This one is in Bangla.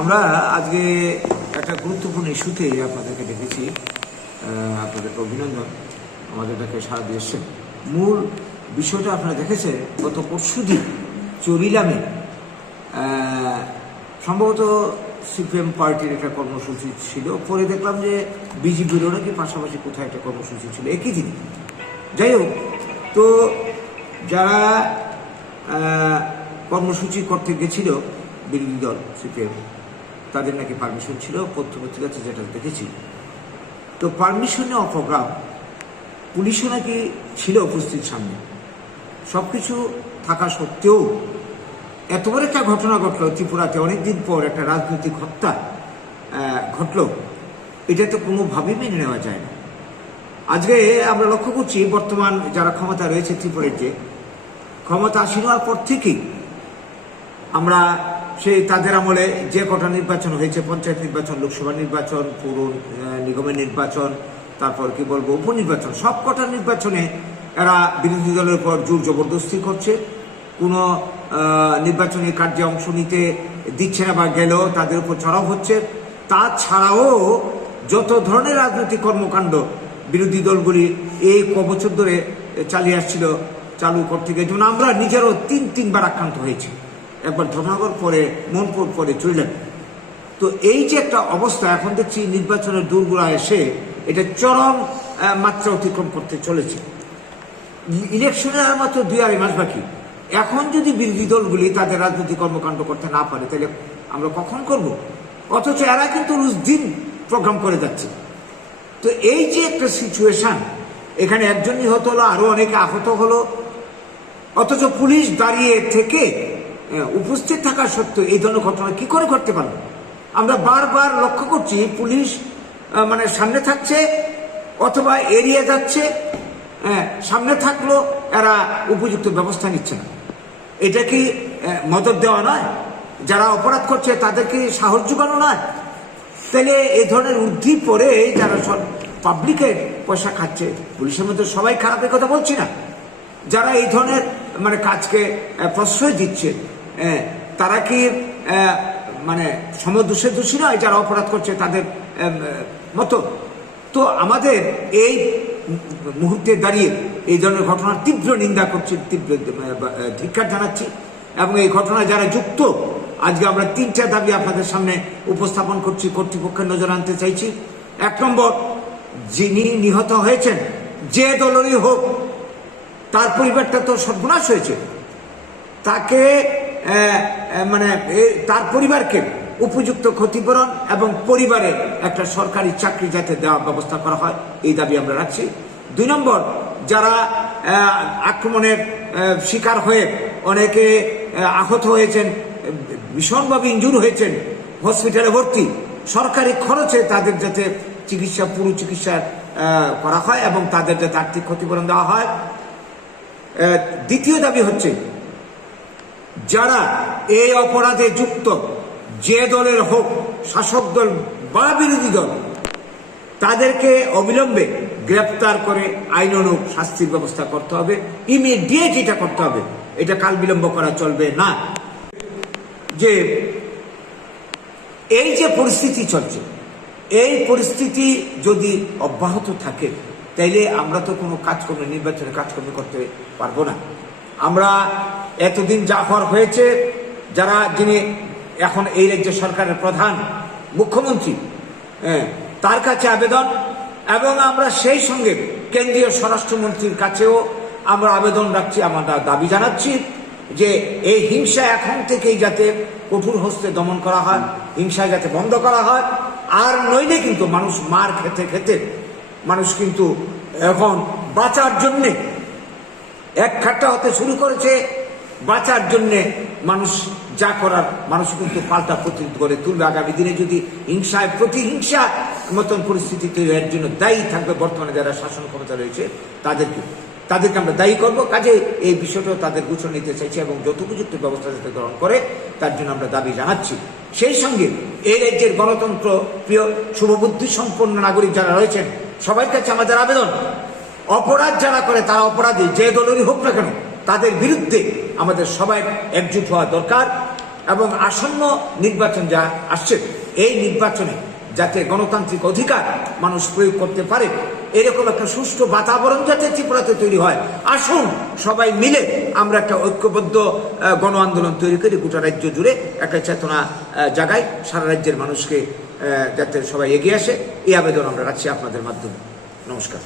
আমরা আজকে একটা গুরুত্বপূর্ণ ইস্যুতে আপনাদেরকে ডেকেছি। আপনাদেরকে অভিনন্দন, আমাদেরটাকে সারা দিয়ে এসছেন। মূল বিষয়টা আপনারা দেখেছেন, গত পরশুদিন চরিলামে সম্ভবত সিপিএম পার্টির একটা কর্মসূচি ছিল। পরে দেখলাম যে বিজেপিরও নাকি পাশাপাশি কোথায় একটা কর্মসূচি ছিল একই দিন। যাই হোক, তো যারা কর্মসূচি করতে গেছিল বিরোধী দল সিপিএম, তাদের নাকি পারমিশন ছিল, পত্রপত্রিকাতে যেটা দেখেছি। তো পারমিশন নেওয়া প্রোগ্রাম, পুলিশও নাকি ছিল উপস্থিত সামনে। সব কিছু থাকা সত্ত্বেও এত বড় একটা ঘটনা ঘটলো ত্রিপুরাতে, অনেকদিন পর একটা রাজনৈতিক হত্যা ঘটলো, এটা তো কোনোভাবেই মেনে নেওয়া যায় না। আজকে আমরা লক্ষ্য করছি বর্তমান যারা ক্ষমতা রয়েছে ত্রিপুরার, যে ক্ষমতা আসীন হওয়ার পর থেকেই আমরা সেই তাদের আমলে যে কটা নির্বাচন হয়েছে, পঞ্চায়েত নির্বাচন, লোকসভা নির্বাচন, পৌর নিগমের নির্বাচন, তারপর কি বলবো উপনির্বাচন, সব কটা নির্বাচনে এরা বিরোধী দলের উপর জোর জবরদস্তি করছে। কোনো নির্বাচনী কার্যে অংশ নিতে দিচ্ছে না, বা গেলেও তাদের উপর চড়াও হচ্ছে। তাছাড়াও যত ধরনের রাজনৈতিক কর্মকাণ্ড বিরোধী দলগুলি এই কবছর ধরে চালিয়ে আসছিল, চালু করতে গিয়ে, যেমন আমরা নিজেরও তিনবার আক্রান্ত হয়েছি। একবার ধর্মনগর, পরে মনপুর, পরে চইলাম। তো এই যে একটা অবস্থা, এখন দেখছি নির্বাচনের দূরগোড়া এসে এটা চরম মাত্রা অতিক্রম করতে চলেছে। ইলেকশনের আর মাত্র 2-2.5 মাস বাকি। এখন যদি বিরোধী দলগুলি তাদের রাজনৈতিক কর্মকাণ্ড করতে না পারে, তাহলে আমরা কখন করব? অথচ এরা কিন্তু রোজ দিন প্রোগ্রাম করে যাচ্ছে। তো এই যে একটা সিচুয়েশন, এখানে একজন নিহত হলো, আরো অনেকে আহত হলো, অথচ পুলিশ দাঁড়িয়ে থেকে উপস্থিত থাকা সত্ত্বেও এই ধরনের ঘটনা কি করে ঘটতে পারবে? আমরা বারবার লক্ষ্য করছি পুলিশ মানে সামনে থাকছে অথবা এড়িয়ে যাচ্ছে। সামনে থাকলো, এরা উপযুক্ত ব্যবস্থা নিচ্ছে না। এটা কি মদত দেওয়া নয়? যারা অপরাধ করছে তাদেরকে সাহস যোগানো নয়? তাহলে এই ধরনের উদ্ধি পরে যারা সব পাবলিকের পয়সা খাচ্ছে, পুলিশের মধ্যে সবাই খারাপের কথা বলছি না, যারা এই ধরনের মানে কাজকে প্রশ্রয় দিচ্ছে, তারা কি মানে সমদোষে দোষী নয় যারা অপরাধ করছে তাদের মতো? তো আমাদের এই মুহূর্তে দাঁড়িয়ে এই ধরনের ঘটনার তীব্র নিন্দা করছি, তীব্র ধিক্কার জানাচ্ছি। এবং এই ঘটনায় যারা যুক্ত, আজকে আমরা 3টা দাবি আপনাদের সামনে উপস্থাপন করছি, কর্তৃপক্ষের নজর আনতে চাইছি। 1 নম্বর, যিনি নিহত হয়েছেন যে দলেরই হোক, তার পরিবারটা তো সর্বনাশ হয়েছে। তাকে মানে তার পরিবারকে উপযুক্ত ক্ষতিপূরণ এবং পরিবারে একটা সরকারি চাকরি যাতে দেওয়ার ব্যবস্থা করা হয়, এই দাবি আমরা রাখছি। 2 নম্বর, যারা আক্রমণের শিকার হয়ে অনেকে আহত হয়েছেন, ভীষণভাবে ইনজুর হয়েছেন, হসপিটালে ভর্তি, সরকারি খরচে তাদের যাতে চিকিৎসা, পুরো চিকিৎসা করা হয় এবং তাদের যাতে আর্থিক ক্ষতিপূরণ দেওয়া হয়। দ্বিতীয় দাবি হচ্ছে, যারা এই অপরাধে যুক্ত, যে দলের হোক, শাসক দল বা বিরোধী দল, তাদেরকে অবিলম্বে গ্রেপ্তার করে আইনানুগ শাস্তির ব্যবস্থা করতে হবে। ইমিডিয়েট এটা করতে হবে, এটা কাল বিলম্ব করা চলবে না। যে এই যে পরিস্থিতি চলছে, এই পরিস্থিতি যদি অব্যাহত থাকে, তাইলে আমরা তো কোনো কাজকর্ম, নির্বাচনের কাজকর্ম করতে পারবো না। আমরা এতদিন যা হওয়ার হয়েছে, যিনি এখন এই রাজ্য সরকারের প্রধান মুখ্যমন্ত্রী, তার কাছে আবেদন, এবং আমরা সেই সঙ্গে কেন্দ্রীয় স্বরাষ্ট্রমন্ত্রীর কাছেও আমরা আবেদন রাখছি, আমরা দাবি জানাচ্ছি যে এই হিংসা এখন থেকেই যাতে কঠোর হস্তে দমন করা হয়, হিংসা যাতে বন্ধ করা হয়। আর নইলে কিন্তু মানুষ মার খেতে খেতে মানুষ কিন্তু এখন বাঁচার জন্যে একখাট্টা হতে শুরু করেছে। বাঁচার জন্যে মানুষ যা করার, মানুষ কিন্তু পাল্টা প্রতিরোধ করে তুলবে। আগামী দিনে যদি হিংসায় প্রতিহিংসা মতন পরিস্থিতি তৈরি হওয়ার জন্য দায়ী থাকবে বর্তমানে যারা শাসন ক্ষমতা রয়েছে, তাদেরকে আমরা দায়ী করবো। কাজে এই বিষয়টাও তাদের গুছিয়ে নিতে চাইছি এবং যথোপযুক্ত ব্যবস্থা যাতে গ্রহণ করে, তার জন্য আমরা দাবি জানাচ্ছি। সেই সঙ্গে এই রাজ্যের গণতন্ত্র প্রিয়, শুভবুদ্ধি সম্পন্ন নাগরিক যারা রয়েছেন, সবার কাছে আমাদের আবেদন, অপরাধ যারা করে তারা অপরাধী যে দলেরই হোক না কেন, তাদের বিরুদ্ধে আমাদের সবাই একজুট হওয়া দরকার। এবং আসন্ন নির্বাচন যা আসছে এই নির্বাচনে যাতে গণতান্ত্রিক অধিকার মানুষ প্রয়োগ করতে পারে এরকম একটা সুষ্ঠু বাতাবরণ যাতে ত্রিপুরাতে তৈরি হয়। আসুন সবাই মিলে আমরা একটা ঐক্যবদ্ধ গণ আন্দোলন তৈরি করি, গোটা রাজ্য জুড়ে একটা চেতনা জাগাই, সারা রাজ্যের মানুষকে যাতে সবাই এগিয়ে আসে, এই আবেদন আমরা রাখছি আপনাদের মাধ্যমে। নমস্কার।